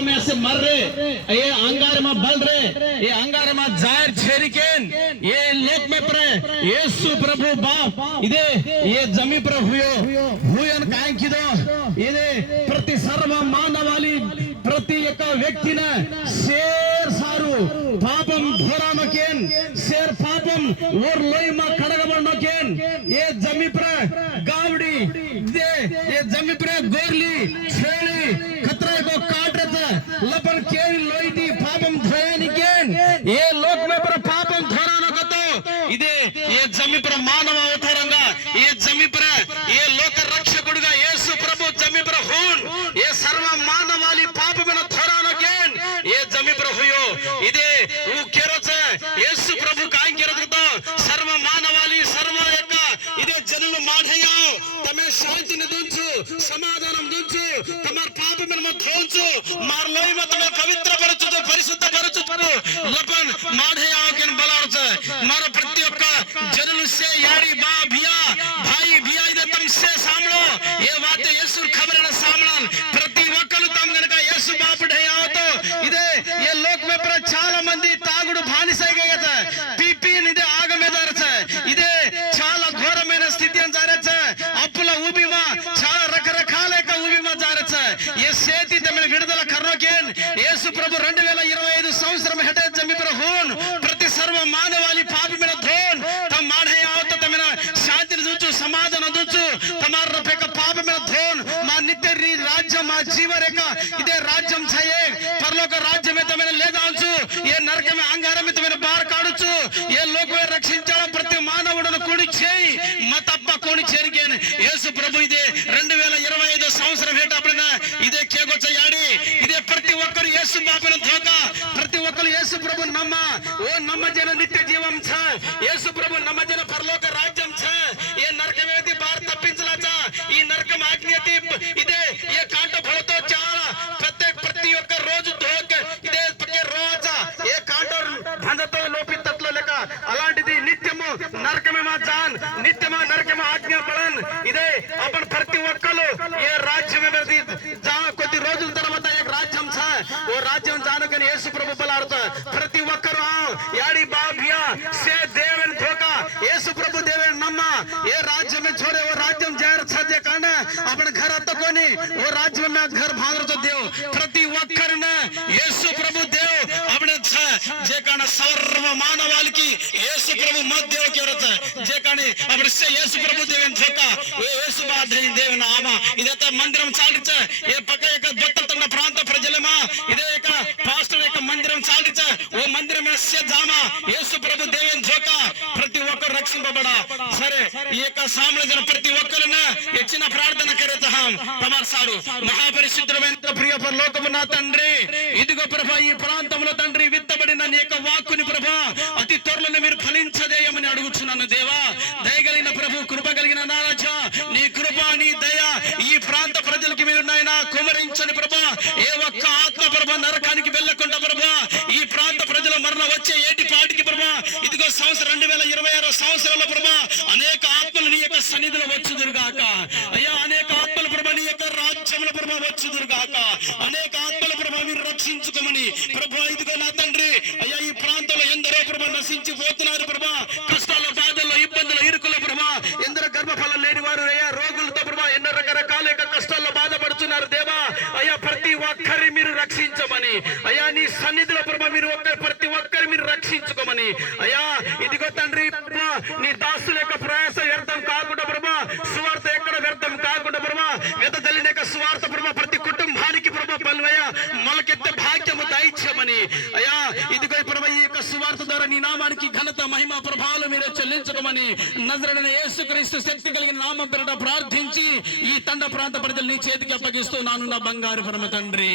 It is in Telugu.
में से मर रहे, ये अंगार में बल रहे, ये अंगार में जाहिर छेरिकेन, ये लोक में पर यीशु प्रभु बाप इधे ये जमी पर हुयन काय किदो इधे प्रति सर्व मानवाली प्रति एक व्यक्ति ने शेर सारू पापम घोरा मकेन शेर पापम और लोई में खड़ग बनकेन ये जमी पर गावड़ी ये जमी पर गोरली छेड़ी खतरे को काट रहा लपन केरी लोईटी पापम धोयानिकेन ये लोक में पर पापम धोरा न कतो इधे ये जमी पर मानव अवतारंगा ये जमी पर ये लोक रक्षकुडुगा येसु प्रभु जमी पर हून ये सर्व मानवाली पाप में धोरा न केन ये जमी पर हुयो इधे वो केरोच येसु प्रभु काय केरोच तो सर्व मानवाली सर्व एक इधे जनल माढया तमे शांति न दुंचु समाधानम दुंचु तमार पाप में मत धोंचु मार लोई में तमे पवित्र परचु तो परिशुद्ध परचु लपन माढया केन बलारच मार प्रत्येक जनल से यारी बा भिया भाई भिया इधे तम से सामलो ये बात येसु खबर न सामलन प्रति वकल तम गनका येसु बाप ढया तो इधे ये लोक में पर చాలా మంది తాగుడు బానిసైగేగత పీపీ నిదే ఆగమేదారచ ఇదే చాలా ఘోరమైన స్థితి అని జారచ అప్పుల ఊబిమా చాలా రకరకాలైన ఊబిమా జారచ ये సేతి తమిళ విడుదల కర్రోకేన్ యేసు ప్రభు 2025 సంవత్సరం హటే జమి पर होन प्रति सर्व मानवाली पाप में धोन तम माढ़े आवत तमिना शांति दूचु समाधान दूचु तमार रफेक पाप में धोन मा नित्य राज्य मा जीव रेखा इदे राज्यम छये परलोक राज्य में तमिना ले दांचु ये नरक में अंगार में तमिना बाहर काडुचु ये लोक में रक्षिंचाल प्रति मानवुडनु కూడి చేయి మతప్ప కూడి చేరికేన్ యేసు ప్రభు ఇదే 2025 సంవత్సరం హేట అప్పుడన ఇదే కేగొచ్చ యాడి ఇదే ప్రతి ఒక్కరు యేసు బాపన ధోకా ప్రతి ఒక్కరు యేసు ప్రభు నమ్మ ఓ నమ్మ జన నిత్య జీవం ఛ యేసు ప్రభు నమ్మ జన పరలోక రాజ్యం ఛ ये नरक में बाहर తప్పించలాచా ఈ నరకం ఆజ్ఞతి ఇదే ये కాంట ఫలతో చాలా ప్రతి ఒక్క రోజు ధోక ఇదే ప్రతి రోజు ये కాంట బంధతో లోపితత్లో లెక్క అలాంటిది నిత్యము నరకమే మా జాన్ నిత్యమ నరకమ ఆజ్ఞ బలన్ ఇదే अपन ప్రతి ఒక్కరు ये राज्य में जा కొద్ది రోజుల తర్వాత एक राज्यम छ वो राज्यम जानकन యేసు ప్రభు బలార్త ప్రతి ఒక్కరు याडी बाभिया से देवन धोका యేసు ప్రభు देवन नम्मा ये राज्य में छोड़े वो राज्यम जहर छजे काने अपन घर तो कोनी वो राज्य में घर भांगर तो देव प्रति ఒక్కరు ने యేసు ప్రభు देव अपने छ जे काने सर्व मानवालिकी యేసు ప్రభు मत देव केरत जे काने अपने से యేసు ప్రభు देवन धोका वो యేసు बा देवन आमा इदत मंदिरम चालिच ये पक्का एक दत्ततंड प्रांत प्रजलमा इदे एक पास्टर एक मंदिरम चालिच वो मंदिर में से जामा యేసు ప్రభు देवन धोका प्रति ఒక్కరు రక్షింపబడా సరే ఈ యొక్క సామ్రాజ్యం ప్రతి ఒక్కరును ఇచ్చిన ప్రార్థన కరేత हम తమార్ సాడు మహాపరిశుద్ధమైన ప్రియ పరలోకము నా తండ్రి ఇదిగో ప్రభా ఈ ప్రాంతంలో తండ్రి విత్తబడిన నీ యొక్క వాక్కుని ప్రభా అతి త్వరలో మీరు ఫలించదేయమని అడుగుచున్నాను దేవా దయగలిగిన ప్రభు కృప కలిగిన నా రాజా నీ కృప నీ దయ ఈ ప్రాంత ప్రజలకు మీరు నాయనా కుమరించని ప్రభా ఏ ఒక్క ఆత్మ ప్రభా నరకానికి వెళ్ళకుండా ప్రభా ఈ ప్రాంత ప్రజల మరణ వచ్చే ఏటి పాటికి ప్రభా ఇదిగో సంవత్సరం 2026 సంవత్సరంలో ప్రభా అనేక ఆత్మలు నీ యొక్క సన్నిధిలో వచ్చుదురుగాక అయ్యా అనేక ఆత్మల ప్రభా నీ యొక్క రాజ్యంలో ప్రభా వచ్చుదురుగాక అనేక ఆత్మల ప్రభా మీరు రక్షించుకోమని ప్రభా ఇదిగో నా తండ్రి అయ్యా ఈ ప్రాంతంలో ఎందరో ప్రభా నశించిపోతున్నారు ప్రభా కష్టాల బాధల్లో ఇబ్బందులు ఇరుకుల ప్రభా ఎందరో గర్భఫలం లేని వారు అయ్యా రోగులతో ప్రభా ఎన్నో రకరకాల కష్టాల్లో బాధపడుతున్నారు దేవా అయ్యా ప్రతి ఒక్కరి మీరు రక్షించమని అయ్యా నీ సన్నిధిలో ప్రభా మీరు ప్రతి ఒక్కరి మీరు రక్షించుకోమని అయ్యా ఇదిగో తండ్రి నీ దాసుల యొక్క ప్రయాస వ్యర్థం కాకుండా ప్రభా సువార్త ఎక్కడ వ్యర్థం కాకుండా ప్రభా వెదజల్లిన యొక్క సువార్త ప్రభా ప్రతి కుటుంబానికి ప్రభా పల్వయ్య మొలకెత్తే భాగ్యము దయచేయమని అయ్యా ఇదిగో ప్రభా ఈ యొక్క సువార్త ద్వారా నీ నామానికి ఘనత మహిమ ప్రభావాలు మీరు చెల్లించుకోమని నజరేయుడైన యేసుక్రీస్తు శక్తి కలిగిన నామం పేరిట ప్రార్థించి ఈ తండ ప్రాంత ప్రజలు నీ చేతికి అప్పగిస్తున్నాను నా బంగారు పరమ తండ్రి.